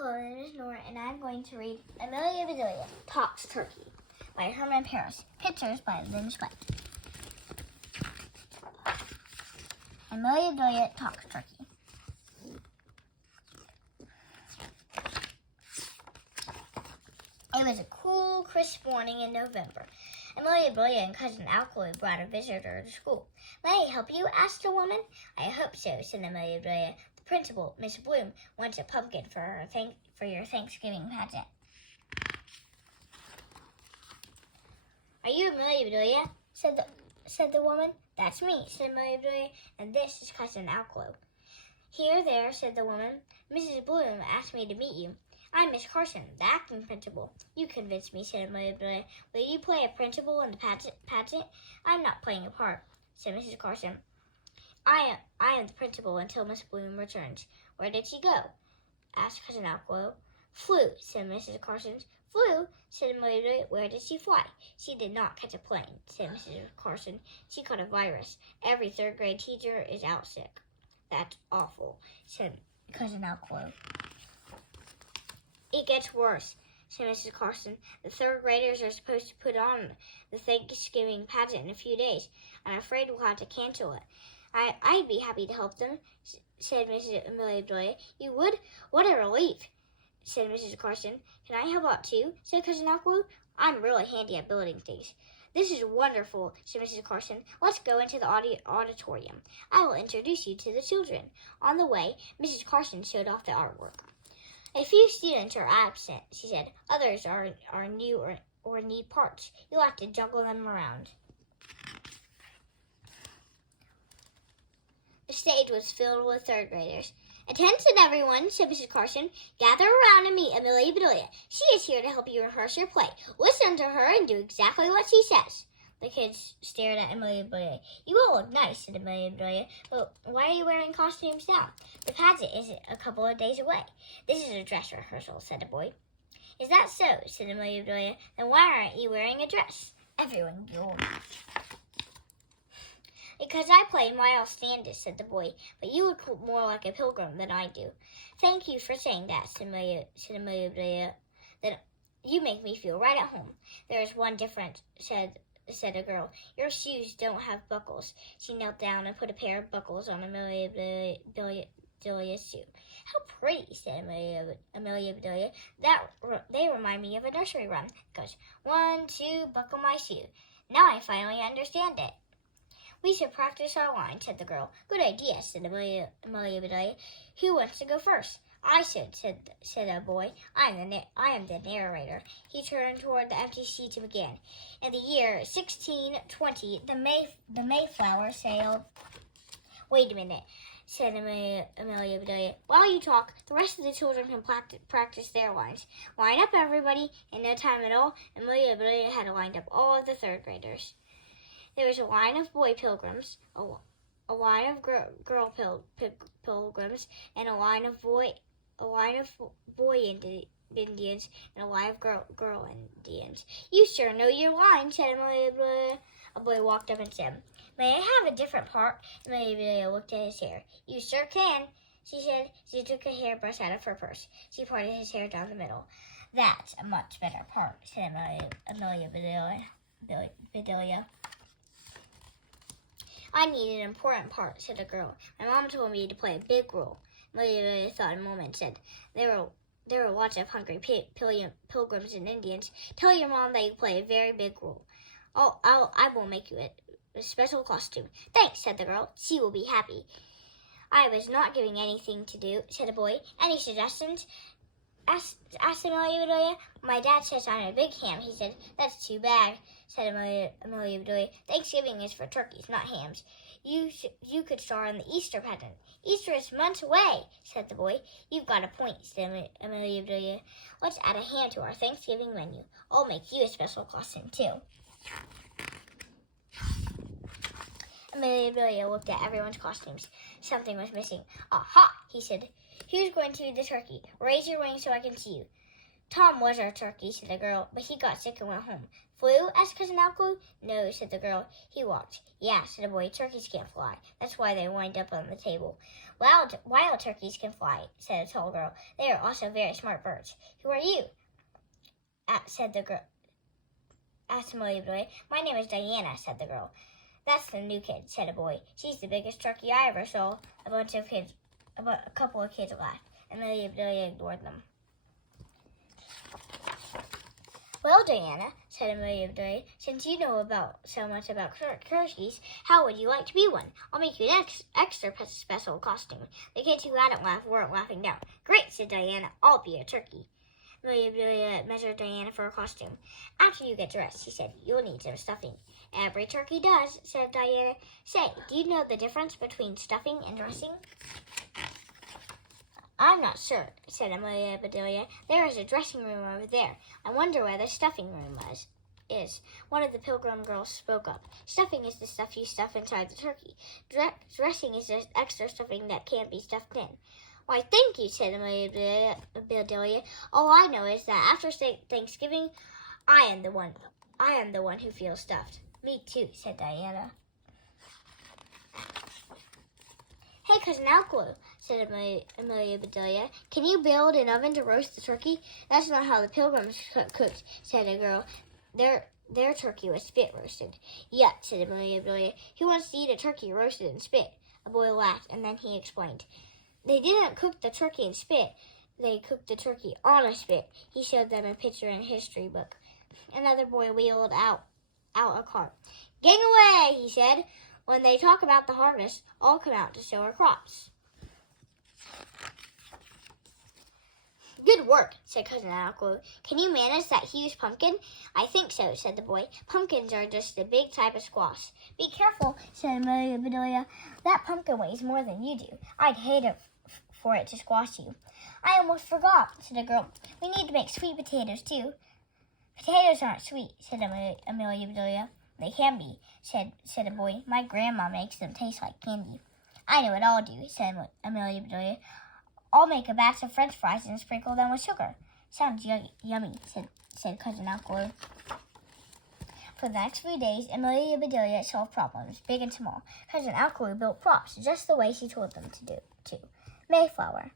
Hello, my name is Norah, and I'm going to read Amelia Bedelia Talks Turkey by Herman Parish. Pictures by Lynn. Amelia Bedelia Talks Turkey. It was a cool, crisp morning in November. Amelia Bedelia and Cousin Alcoy brought a visitor to school. "May I help you?" asked the woman. "I hope so," said Amelia Bedelia. "The principal, Miss Bloom, wants a pumpkin for your Thanksgiving pageant." "Are you Amelia Bedelia?" said the woman. "That's me," said Amelia Bedelia, "and this is Cousin Alcoy." "Here, there," said the woman. "Mrs. Bloom asked me to meet you. I'm Miss Carson, the acting principal." "You convinced me," said Amelia Bedelia. "Will you play a principal in the pageant?" "I'm not playing a part," said Mrs. Carson. I am the principal until Miss Bloom returns." "Where did she go?" asked Cousin Alcoy. "Flew," said Mrs. Carson. "Flew?" said Amelia Bedelia. "Where did she fly?" "She did not catch a plane," said Mrs. Carson. "She caught a virus. Every third grade teacher is out sick." "That's awful," said Cousin Alcoy. "It gets worse," said Mrs. Carson. "The third graders are supposed to put on the Thanksgiving pageant in a few days. I'm afraid we'll have to cancel it." I'd be happy to help them," said Mrs. Amelia Bedelia. "You would? What a relief," said Mrs. Carson. "Can I help out too?" said Cousin Alcoy. "I'm really handy at building things." "This is wonderful," said Mrs. Carson. "Let's go into the auditorium. I will introduce you to the children." On the way, Mrs. Carson showed off the artwork. "A few students are absent," she said. "Others are new or need parts. You'll have to juggle them around." The stage was filled with third graders. "Attention, everyone," said Mrs. Carson. "Gather around and meet Amelia Bedelia. She is here to help you rehearse your play. Listen to her and do exactly what she says." The kids stared at Amelia Bedelia. "You all look nice," said Amelia Bedelia, "but why are you wearing costumes now? The pageant is a couple of days away." "This is a dress rehearsal," said the boy. "Is that so?" said Amelia Bedelia. "Then why aren't you wearing a dress?" Everyone giggled. "Because I play Miles Standish," said the boy, "but you look more like a pilgrim than I do." "Thank you for saying that," said Amelia Bedelia. "Then you make me feel right at home." "There is one difference," said a girl. "Your shoes don't have buckles." She knelt down and put a pair of buckles on Amelia Bedelia's shoe. "How pretty," said Amelia Bedelia. They remind me of a nursery rhyme. It goes, 1, 2, buckle my shoe. Now I finally understand it. "We should practice our line," said the girl. "Good idea," said Amelia Bedelia. "Who wants to go first?" "I should," said a boy. I am the narrator." He turned toward the empty seat to begin. "In the year 1620, the Mayflower sailed." "Wait a minute," said Amelia Bedelia. "While you talk, the rest of the children can practice their lines. Line up, everybody." In no time at all, Amelia Bedelia had lined up all of the third graders. There was a line of boy pilgrims, a line of girl pilgrims, and a line of boy Indians, and a line of girl Indians. "You sure know your line," said Amelia Bedelia. A boy walked up and said, "May I have a different part?" Amelia Bedelia looked at his hair. "You sure can," she said. She took a hairbrush out of her purse. She parted his hair down the middle. "That's a much better part," said Amelia Bedelia. "I need an important part," said the girl. "My mom told me to play a big role." Amelia Bedelia thought a moment and said, There were lots of hungry pilgrims and Indians. Tell your mom that you play a very big role. I will make you a special costume." "Thanks," said the girl. "She will be happy." "I was not giving anything to do," said the boy. "Any suggestions?" asked Amelia Bedelia. "My dad says I'm a big ham," he said. "That's too bad," said Amelia Bedelia. "Thanksgiving is for turkeys, not hams. You could star in the Easter pageant." "Easter is months away," said the boy. "You've got a point," said Amelia Bedelia. "Let's add a ham to our Thanksgiving menu. I'll make you a special costume too." Amelia Bedelia looked at everyone's costumes. Something was missing. "Aha!" he said. "Who's going to be the turkey? Raise your wings so I can see you." Tom was our turkey, said the girl, but he got sick and went home. Flew? Asked Cousin Alco. No, said the girl. He walked. Yeah, said the boy. Turkeys can't fly. That's why they wind up on the table. Wild turkeys can fly, said a tall girl. They are also very smart birds. Who are you? Said the girl. Asked Amelia Bedelia. My name is Diana, said the girl. That's the new kid, said a boy. She's the biggest turkey I ever saw. A couple of kids laughed. Amelia Bedelia ignored them. Well, Diana, said Amelia Bedelia, since you know so much about turkeys, how would you like to be one? I'll make you an extra special costume. The kids who hadn't laughed weren't laughing now. Great, said Diana. I'll be a turkey. Amelia Bedelia measured Diana for a costume. After you get dressed, she said, you'll need some stuffing. Every turkey does, said Diana. Say, do you know the difference between stuffing and dressing? I'm not sure, said Amelia Bedelia. There is a dressing room over there. I wonder where the stuffing room is. One of the Pilgrim girls spoke up. Stuffing is the stuff you stuff inside the turkey. Dressing is the extra stuffing that can't be stuffed in. Why, thank you, said Amelia Bedelia. All I know is that after Thanksgiving, I am the one who feels stuffed. Me too, said Diana. Hey, Cousin Alco, said Amelia Bedelia, can you build an oven to roast the turkey? That's not how the Pilgrims cooked, said a girl. Their turkey was spit roasted. Yuck, said Amelia Bedelia. Who wants to eat a turkey roasted in spit? A boy laughed, and then he explained. They didn't cook the turkey in spit. They cooked the turkey on a spit. He showed them a picture in a history book. Another boy wheeled out a cart. Gang away, he said. When they talk about the harvest, all come out to show our crops. Good work, said Cousin Alco. Can you manage that huge pumpkin? I think so, said the boy. Pumpkins are just a big type of squash. Be careful, said Amelia Bedelia. That pumpkin weighs more than you do. I'd hate for it to squash you. I almost forgot, said the girl. We need to make sweet potatoes, too. Potatoes aren't sweet, said Amelia Bedelia. They can be, said a boy. My grandma makes them taste like candy. I know what I'll do, said Amelia Bedelia. I'll make a batch of French fries and sprinkle them with sugar. Sounds yummy, said Cousin Alco. For the next few days, Amelia Bedelia solved problems, big and small. Cousin Alco built props just the way she told them to do, too. Mayflower.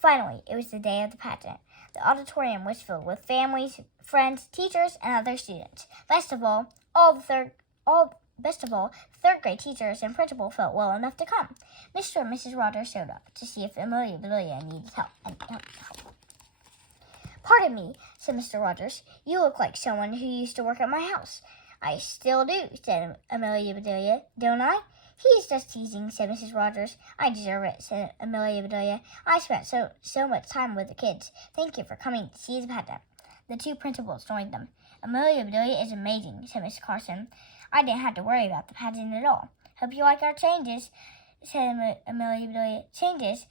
Finally, it was the day of the pageant. The auditorium was filled with families, friends, teachers, and other students. Best of all, third grade teachers and principal felt well enough to come. Mr. and Mrs. Rogers showed up to see if Amelia Bedelia needed help. Pardon me, said Mr. Rogers. You look like someone who used to work at my house. I still do, said Amelia Bedelia. Don't I? He's just teasing, said Mrs. Rogers. I deserve it, said Amelia Bedelia. I spent so much time with the kids. Thank you for coming to see the pageant. The two principals joined them. Amelia Bedelia is amazing, said Miss Carson. I didn't have to worry about the pageant at all. Hope you like our changes, said Amelia Bedelia. Changes?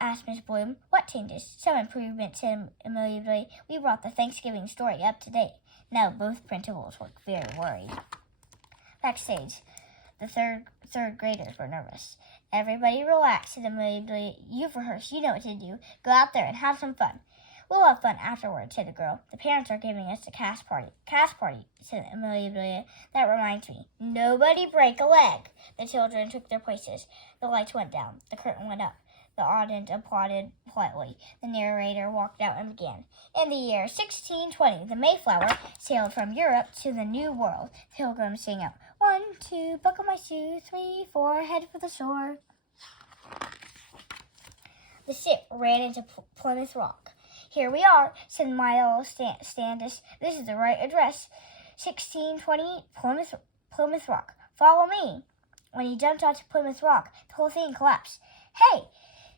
Asked Miss Bloom. What changes? Some improvements, said Amelia Bedelia. We brought the Thanksgiving story up to date. Now both principals looked very worried. Backstage, the third graders were nervous. Everybody relax, said Amelia Bedelia. You've rehearsed. You know what to do. Go out there and have some fun. We'll have fun afterwards, said the girl. The parents are giving us a cast party. Cast party, said Amelia Bedelia. That reminds me. Nobody break a leg. The children took their places. The lights went down. The curtain went up. The audience applauded politely. The narrator walked out and began. In the year 1620, the Mayflower sailed from Europe to the New World. Pilgrims sang out, 1, 2, buckle my shoe, 3, 4, head for the shore. The ship ran into Plymouth Rock. Here we are, said Miles Standish. This is the right address. 1620 Plymouth Rock. Follow me. When he jumped onto Plymouth Rock, the whole thing collapsed. Hey,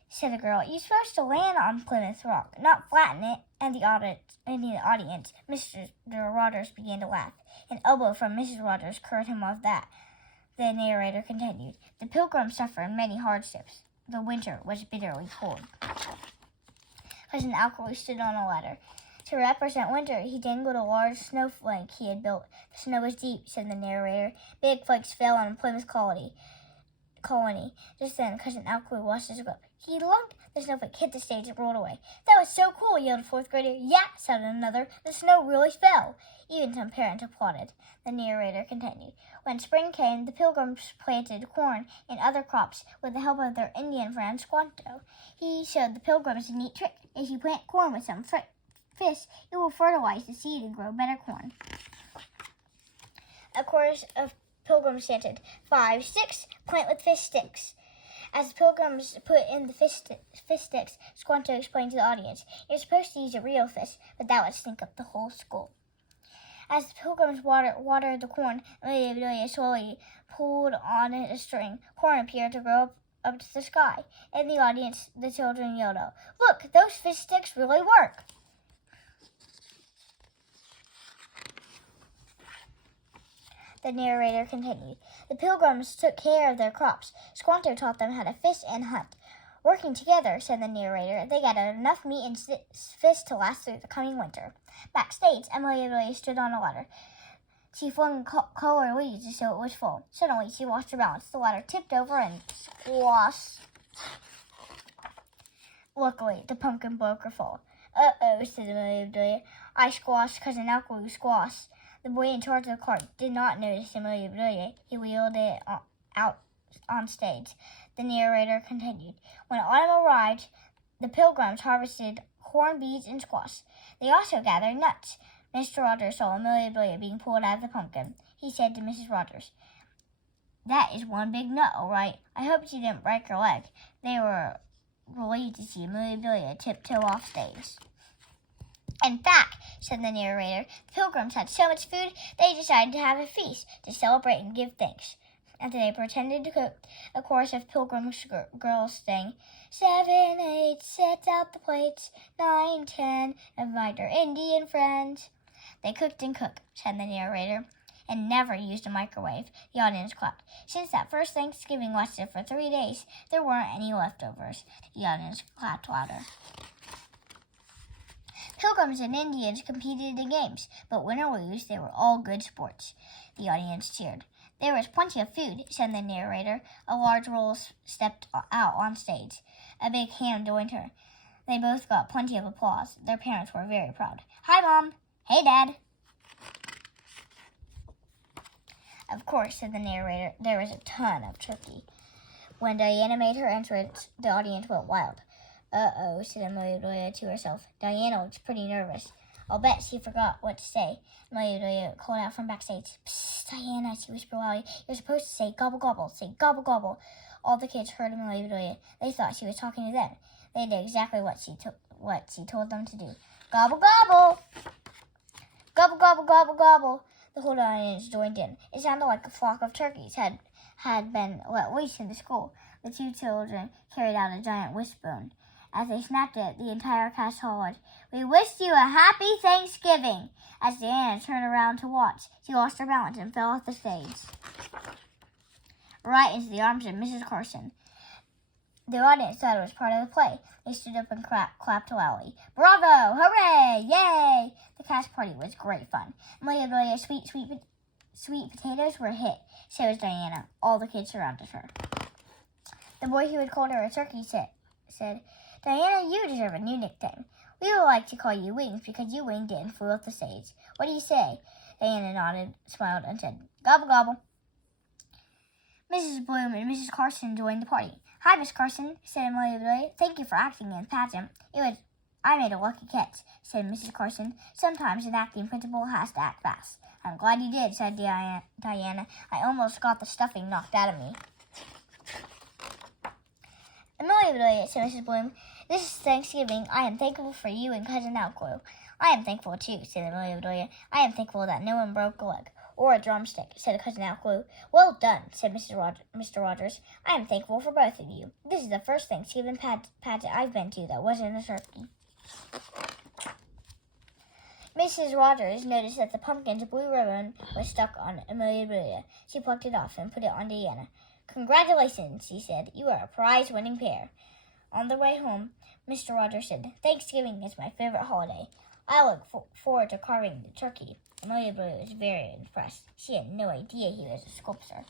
said the girl, you're supposed to land on Plymouth Rock, not flatten it. And the audience, Mr. Rogers began to laugh. An elbow from Mrs. Rogers curved him off that. The narrator continued. The Pilgrims suffered many hardships. The winter was bitterly cold. Cousin Alco stood on a ladder. To represent winter, he dangled a large snowflake he had built. The snow was deep, said the narrator. Big flakes fell on Plymouth colony. colony. Just then, Cousin Alcue lost his grip. He lunked. The snowflake hit the stage and rolled away. "That was so cool," yelled a fourth grader. "Yeah," shouted another. "The snow really fell." Even some parents applauded. The narrator continued. When spring came, the Pilgrims planted corn and other crops with the help of their Indian friend Squanto. He showed the Pilgrims a neat trick. If you plant corn with some fish, it will fertilize the seed and grow better corn. A chorus of Pilgrims chanted, 5, 6, plant with fish sticks. As the Pilgrims put in the fish sticks, Squanto explained to the audience, "You're supposed to use a real fish, but that would stink up the whole school." As the Pilgrims watered the corn, Amelia Bedelia slowly pulled on a string. Corn appeared to grow up to the sky. In the audience, the children yelled out, "Look, those fish sticks really work!" The narrator continued. The Pilgrims took care of their crops. Squanto taught them how to fish and hunt. Working together, said the narrator, they gathered enough meat and fish to last through the coming winter. Backstage, Amelia Bedelia stood on a ladder. She flung colored leaves to show it was full. Suddenly, she lost her balance. The ladder tipped over and squashed. Luckily, the pumpkin broke her fall. "Uh-oh," said Amelia Bedelia. "I squashed Cousin Alcue's squash." The boy in charge of the cart did not notice Amelia Bedelia. He wheeled it out on stage. The narrator continued. When autumn arrived, the Pilgrims harvested corn, beans, and squash. They also gathered nuts. Mr. Rogers saw Amelia Bedelia being pulled out of the pumpkin. He said to Mrs. Rogers, "That is one big nut, all right. I hope she didn't break her leg." They were relieved to see Amelia Bedelia tiptoe off stage. "In fact," said the narrator, "the Pilgrims had so much food, they decided to have a feast to celebrate and give thanks." After they pretended to cook, a chorus of Pilgrim girls sang, 7, 8, set out the plates, 9, 10, invite our Indian friends. They cooked and cooked, said the narrator, and never used a microwave. The audience clapped. Since that first Thanksgiving lasted for 3 days, there weren't any leftovers. The audience clapped louder. Pilgrims and Indians competed in games, but win or lose, they were all good sports. The audience cheered. There was plenty of food, said the narrator. A large roll stepped out on stage. A big ham joined her. They both got plenty of applause. Their parents were very proud. "Hi, Mom." "Hey, Dad." Of course, said the narrator, there was a ton of turkey. When Diana made her entrance, the audience went wild. "Uh-oh," said Amelia Bedelia to herself. Diana was pretty nervous. I'll bet she forgot what to say. Amelia Bedelia called out from backstage. "Psst, Diana," she whispered loudly. "You're supposed to say gobble gobble. Say gobble gobble." All the kids heard Amelia Bedelia. They thought she was talking to them. They did exactly what she told them to do. Gobble gobble. Gobble gobble gobble gobble. The whole audience joined in. It sounded like a flock of turkeys had been let loose in the school. The two children carried out a giant wishbone. As they snapped it, the entire cast hollered, "We wish you a happy Thanksgiving!" As Diana turned around to watch, she lost her balance and fell off the stage, right into the arms of Mrs. Carson. The audience thought it was part of the play. They stood up and clapped loudly. "Bravo! Hooray! Yay!" The cast party was great fun. Amelia Bedelia's sweet potatoes were a hit. So was Diana. All the kids surrounded her. The boy who had called her a turkey said, "Diana, you deserve a new nickname. We would like to call you Wings because you winged it and flew off the stage. What do you say?" Diana nodded, smiled, and said, "Gobble, gobble." Mrs. Bloom and Mrs. Carson joined the party. "Hi, Miss Carson," said Amelia Bedelia. "Thank you for acting in the pageant. I made a lucky catch," said Mrs. Carson. "Sometimes an acting principal has to act fast." "I'm glad you did," said Diana. "I almost got the stuffing knocked out of me." "Amelia Bedelia," said Mrs. Bloom, "this is Thanksgiving. I am thankful for you and Cousin Alcue." "I am thankful too," said Amelia Bedelia. "I am thankful that no one broke a leg." "Or a drumstick," said Cousin Alcue. "Well done," said Mr. Rogers. "I am thankful for both of you. This is the first Thanksgiving pageant I've been to that wasn't a turkey." Mrs. Rogers noticed that the pumpkin's blue ribbon was stuck on Amelia Bedelia. She plucked it off and put it on Diana. "Congratulations," she said. "You are a prize-winning pair." On the way home, Mr. Rogers said, "Thanksgiving is my favorite holiday. I look forward to carving the turkey." Amelia Bedelia was very impressed. She had no idea he was a sculptor.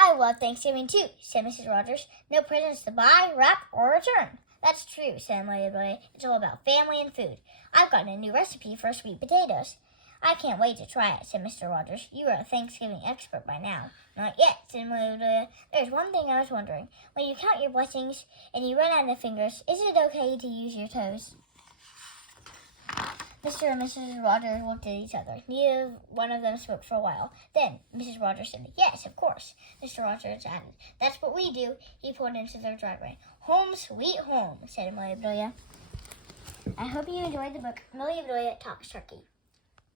I love Thanksgiving too, said Mrs. Rogers. No presents to buy, wrap, or return. That's true, said Amelia Bedelia. It's all about family and food. I've gotten a new recipe for sweet potatoes. I can't wait to try it, said Mr. Rogers. You are a Thanksgiving expert by now. Not yet, said Amelia Bedelia. There's one thing I was wondering. When you count your blessings and you run out of fingers, is it okay to use your toes? Mr. and Mrs. Rogers looked at each other. Neither one of them spoke for a while. Then Mrs. Rogers said, yes, of course. Mr. Rogers added, that's what we do. He pulled into their driveway. Home sweet home, said Amelia Bedelia. I hope you enjoyed the book Amelia Bedelia Talks Turkey.